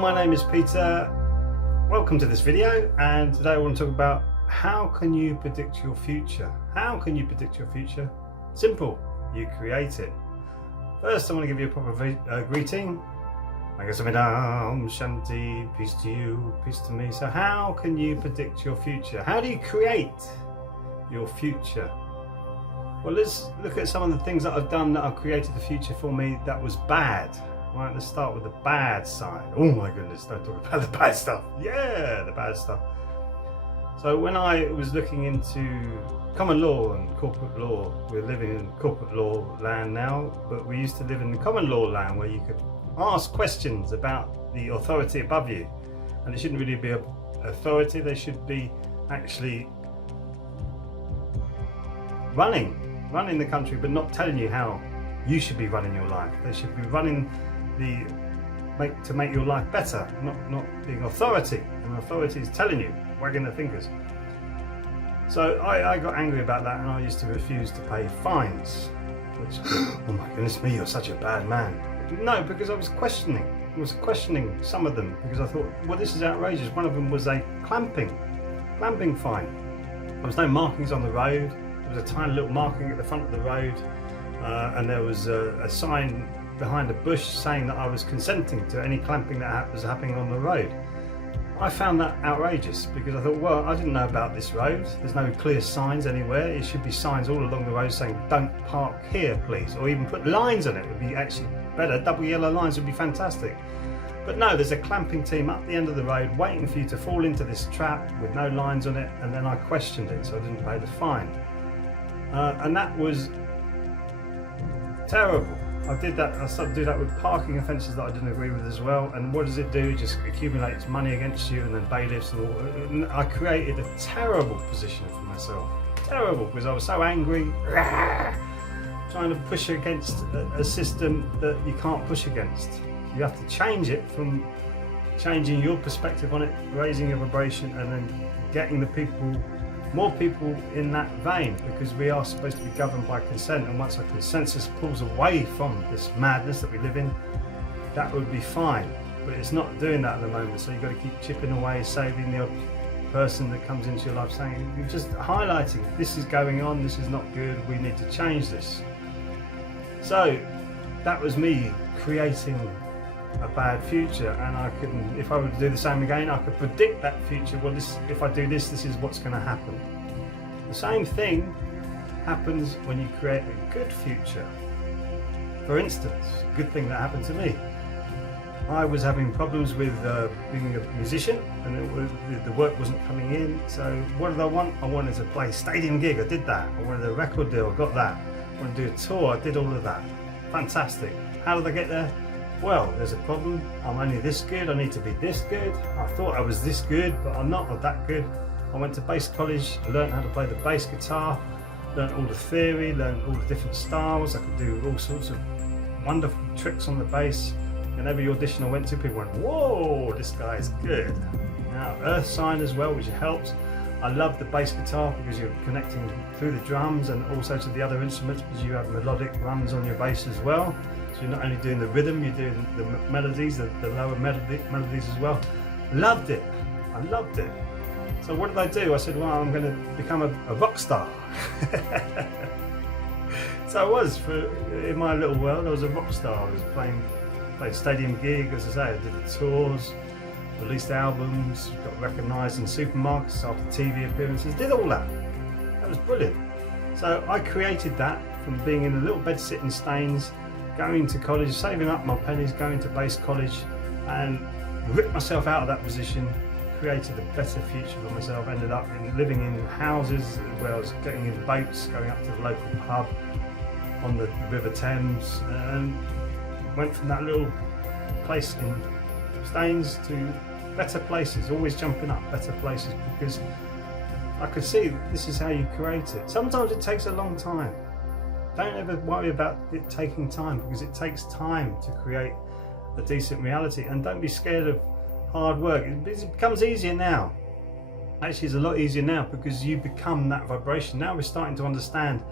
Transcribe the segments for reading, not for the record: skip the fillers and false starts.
my name is Peter. Welcome to this video, and today I want to talk about how can you predict your future? How can you predict your future? Simple, you create it. First I want to give you a proper greeting. Om Shanti, peace to you, peace to me. So how can you predict your future? How do you create your future? Well, let's look at some of the things that I've done that have created the future for me that was bad. Right, let's start with the bad side. Oh my goodness, don't talk about the bad stuff. Yeah, the bad stuff. So when I was looking into common law and corporate law, we're living in corporate law land now, but we used to live in the common law land where you could ask questions about the authority above you. And it shouldn't really be an authority, they should be actually running the country, but not telling you how you should be running your life. They should be running to make your life better, not being authority. And authority is telling you, wagging their fingers. So I got angry about that, and I used to refuse to pay fines. Which, oh my goodness me, you're such a bad man. No, because I was questioning some of them, because I thought, well, this is outrageous. One of them was a clamping fine. There was no markings on the road. There was a tiny little marking at the front of the road, and there was a sign behind a bush saying that I was consenting to any clamping that was happening on the road. I found that outrageous, because I thought, well, I didn't know about this road. There's no clear signs anywhere. It should be signs all along the road saying, don't park here, please. Or even put lines on it would be actually better. Double yellow lines would be fantastic. But no, there's a clamping team up the end of the road waiting for you to fall into this trap with no lines on it, and then I questioned it, so I didn't pay the fine. And that was terrible. I started to do that with parking offences that I didn't agree with as well. And what does it do? It just accumulates money against you, and then bailiffs and all. And I created a terrible position for myself. Terrible, because I was so angry, trying to push against a system that you can't push against. You have to change it from changing your perspective on it, raising your vibration, and then getting more people in that vein, because we are supposed to be governed by consent, and once our consensus pulls away from this madness that we live in, that would be fine. But it's not doing that at the moment, so you've got to keep chipping away, saving the odd person that comes into your life, saying, you're just highlighting, this is going on, this is not good, we need to change this. So that was me creating a bad future, and I couldn't, if I were to do the same again, I could predict that future. Well, if I do this is what's going to happen. The same thing happens when you create a good future. For instance, a good thing that happened to me. I was having problems with being a musician, and the work wasn't coming in. So what did I want? I wanted to play a stadium gig. I did that. I wanted a record deal. I got that. I wanted to do a tour. I did all of that. Fantastic. How did I get there? Well, there's a problem. I'm only this good. I need to be this good. I thought I was this good, but I'm not that good. I went to bass college, learned how to play the bass guitar, learned all the theory, learned all the different styles. I could do all sorts of wonderful tricks on the bass. And every audition I went to, people went, whoa, this guy is good. Now, earth sign as well, which helps. I love the bass guitar because you're connecting through the drums and also to the other instruments, because you have melodic runs on your bass as well. So you're not only doing the rhythm, you're doing the melodies, the lower melodies as well. Loved it. I loved it. So what did I do? I said, well, I'm going to become a rock star. So I was, in my little world, I was a rock star. I was playing stadium gig, as I say, I did the tours, released albums, got recognised in supermarkets after TV appearances, did all that. That was brilliant. So I created that from being in a little bed sitting Staines, going to college, saving up my pennies, going to base college, and ripped myself out of that position, created a better future for myself, ended up living in houses where I was getting in boats, going up to the local pub on the River Thames, and went from that little place in Staines to better places, always jumping up, better places, because I could see this is how you create it. Sometimes it takes a long time. Don't ever worry about it taking time, because it takes time to create a decent reality. And don't be scared of hard work. It becomes easier now. Actually, it's a lot easier now because you become that vibration. Now we're starting to understand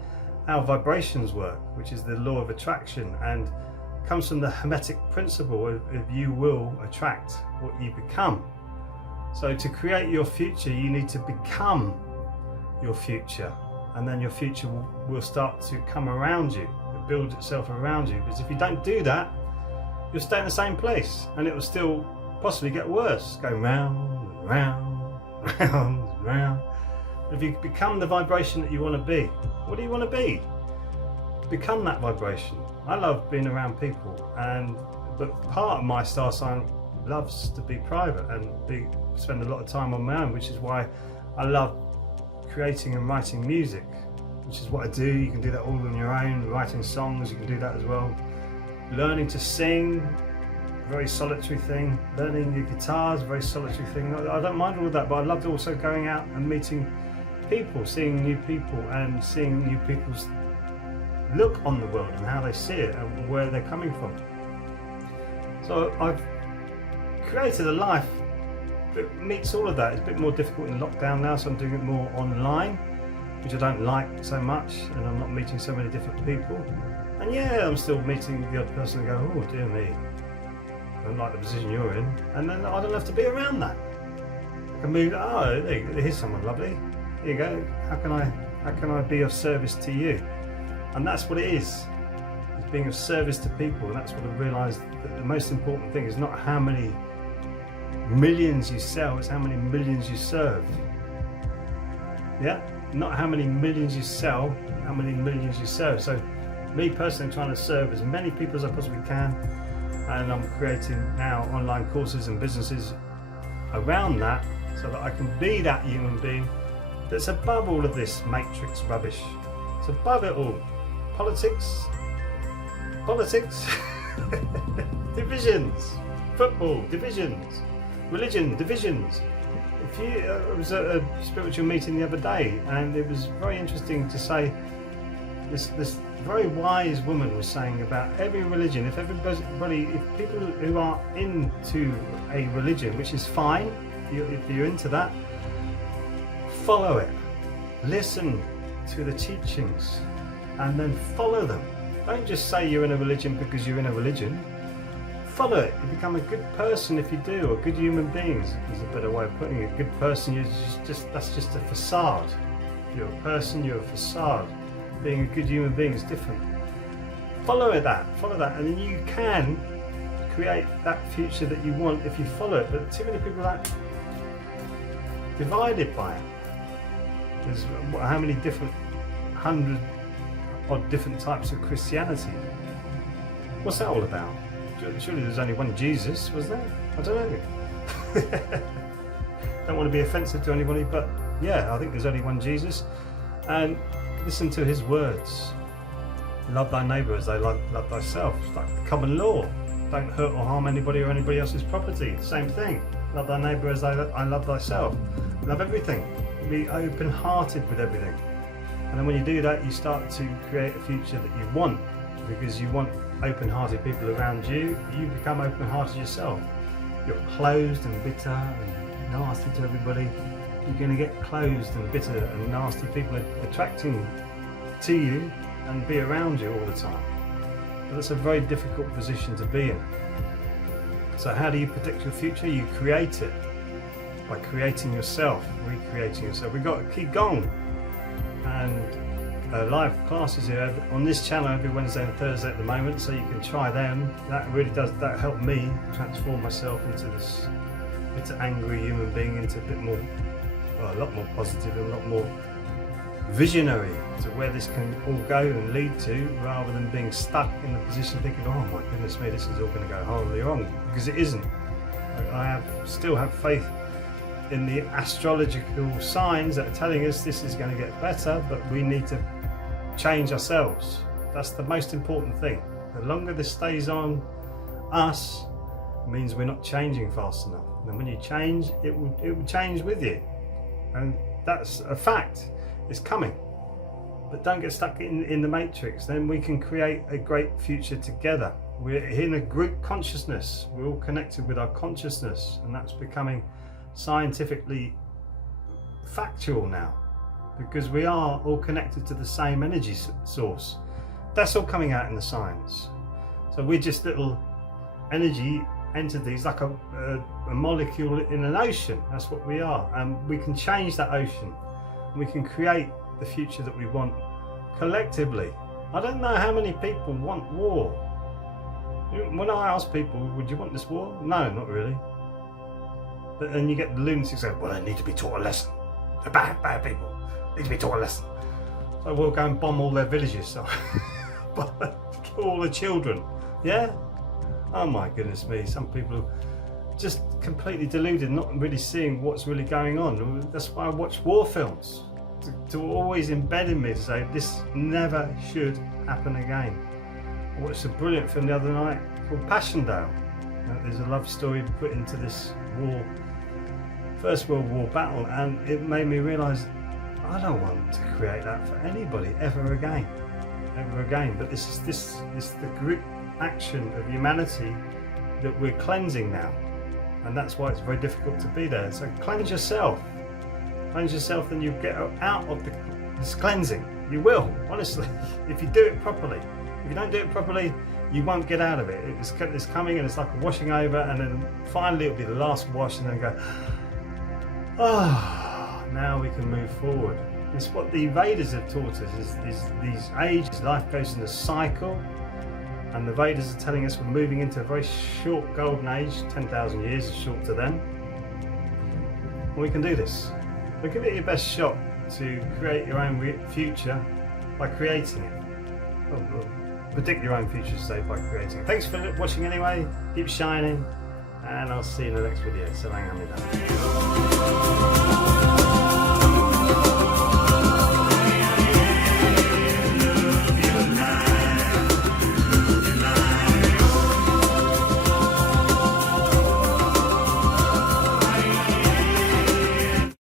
how vibrations work, which is the law of attraction, and comes from the Hermetic principle of you will attract what you become. So to create your future, you need to become your future, and then your future will start to come around you, it builds itself around you. Because if you don't do that, you'll stay in the same place, and it will still possibly get worse, go round and round, round and round. If you become the vibration that you want to be, what do you want to be? Become that vibration. I love being around people, but part of my star sign loves to be private and spend a lot of time on my own, which is why I love creating and writing music, which is what I do. You can do that all on your own. Writing songs, you can do that as well. Learning to sing, very solitary thing. Learning your guitars, very solitary thing. I don't mind all of that, but I love also going out and meeting people, seeing new people, and seeing new people's look on the world and how they see it and where they're coming from. So I've created a life that meets all of that. It's a bit more difficult in lockdown now, so I'm doing it more online, which I don't like so much, and I'm not meeting so many different people. And yeah, I'm still meeting the odd person and go, oh dear me, I don't like the position you're in, and then I don't have to be around that. I can move, oh, here's someone lovely, here you go, how can I be of service to you? And that's what it is. It's being of service to people, and that's what I realised, that the most important thing is not how many millions you sell, it's how many millions you serve. Yeah? Not how many millions you sell, how many millions you serve. So me personally, trying to serve as many people as I possibly can, and I'm creating now online courses and businesses around that, so that I can be that human being that's above all of this matrix rubbish. It's above it all. Politics, divisions, football, divisions, religion, divisions. I was at a spiritual meeting the other day, and it was very interesting to say, this very wise woman was saying about every religion, if people who are into a religion, which is fine, if you're into that, follow it, listen to the teachings, and then follow them. Don't just say you're in a religion because you're in a religion. Follow it. You become a good person if you do, or good human beings is a better way of putting it. A good person, that's just a facade. If you're a person, you're a facade. Being a good human being is different. Follow that, and then you can create that future that you want if you follow it. But too many people are divided by it. There's how many different 100 odd different types of Christianity. What's that all about? Surely there's only one Jesus, was there? I don't know. Don't want to be offensive to anybody, but yeah, I think there's only one Jesus. And listen to his words. Love thy neighbour as they love thyself. It's like the common law. Don't hurt or harm anybody or anybody else's property. Same thing. Love thy neighbour as I love thyself. Love everything. Be open-hearted with everything. And then when you do that, you start to create a future that you want, because you want open-hearted people around you. You become open-hearted yourself. You're closed and bitter and nasty to everybody. You're going to get closed and bitter and nasty people attracting to you and be around you all the time. But that's a very difficult position to be in. So how do you protect your future? You create it by creating yourself, recreating yourself. We've got a Qigong and live classes here on this channel every Wednesday and Thursday at the moment, so you can try them. That really does help me transform myself into this bitter, angry human being into a lot more positive and a lot more visionary to where this can all go and lead to, rather than being stuck in the position thinking, oh my goodness me, this is all going to go horribly wrong, because it isn't. I still have faith in the astrological signs that are telling us this is going to get better, but we need to change ourselves. That's the most important thing. The longer this stays on us, it means we're not changing fast enough. And when you change, it will change with you. And that's a fact. It's coming. But don't get stuck in the matrix. Then we can create a great future together. We're in a group consciousness. We're all connected with our consciousness, and that's becoming scientifically factual now, because we are all connected to the same energy source. That's all coming out in the science. So we're just little energy entities, like a molecule in an ocean. That's what we are, and we can change that ocean. We can create the future that we want collectively. I don't know how many people want war. When I ask people, would you want this war? No, not really. And you get the lunatics saying, well, they need to be taught a lesson. They're bad people. They need to be taught a lesson. So we'll go and bomb all their villages. So kill all the children. Yeah? Oh my goodness me. Some people are just completely deluded, not really seeing what's really going on. That's why I watch war films. To always embed in me to say, this never should happen again. I watched a brilliant film the other night called Passchendaele. There's a love story put into this war, First World War battle, and it made me realise I don't want to create that for anybody ever again. But this is the group action of humanity that we're cleansing now, and that's why it's very difficult to be there. So cleanse yourself, then you get out of this cleansing. You will, honestly, if you do it properly. If you don't do it properly, you won't get out of it. It's coming, and it's like a washing over, and then finally it'll be the last wash, and then go, now we can move forward. It's what the Vedas have taught us, is these ages. Life goes in a cycle, and the Vedas are telling us we're moving into a very short golden age. 10,000 years is short to them. And we can do this. So give it your best shot to create your own future by creating it. Predict your own future, say, by creating it. Thanks for watching anyway. Keep shining, and I'll see you in the next video. So hang on with that.